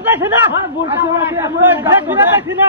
দেখছে না দেখছি না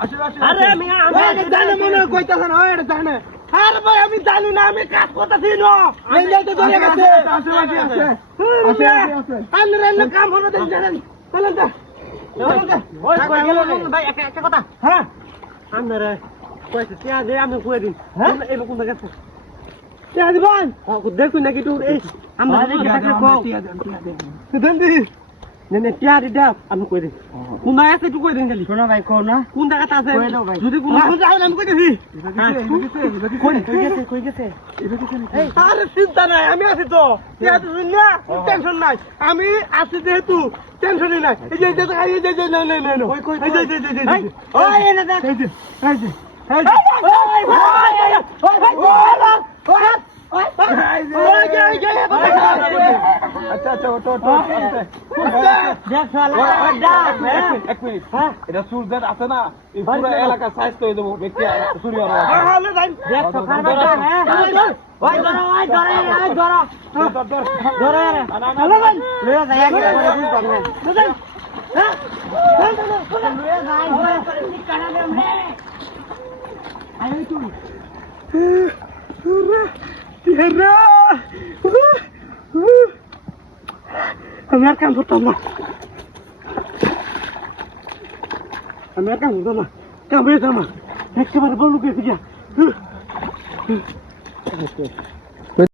আরে আমি আমি জানে মনে হয় কইতাছ না ওই জানে। আরে ভাই আমি জানি না আমি কাজ করতেছি না। এই যে তো ধরে গেছে। আশেপাশে আছে আশেপাশে আমি রেল কাম হলো দেন জানেন। চলেন তো ওই কই গেল ভাই একটা একটা কথা? হ্যাঁ। আপনারা কইছে টিয়া দে আমি কই দিন হ্যাঁ? এই কোন গেছে। টিয়া দিবান। দেখুন নাকি তুই এই আমরা দেন দি নে নে টিয়া দি দাও আমি কই দিন কোন আছে তুই কই দিন খালি শোনা ভাই কো না কোন জায়গাতে আছে ভাই। যদি কোন আমি যাও না আমি কই কই গেছে কই গেছে আরে চিন্তা নাই আমি আছি তো টিয়া দিবেন না টেনশন নাই আমি আছি যেহেতু টেনশনই নাই এই যে এই যে এই যে না না না কই, কই, এই যে। এই যে এই যে এই, ওই এনে দেখ এই যে এই যে এই যে ওই ভাই ওই ভাই আচ্ছা আচ্ছা ওটো ওটো এক মিনিট হ্যাঁ এটা সূর্যের আছে না এই আমি আর কাম করতাম না আমি থামা একেবারে বলুকে গিয়া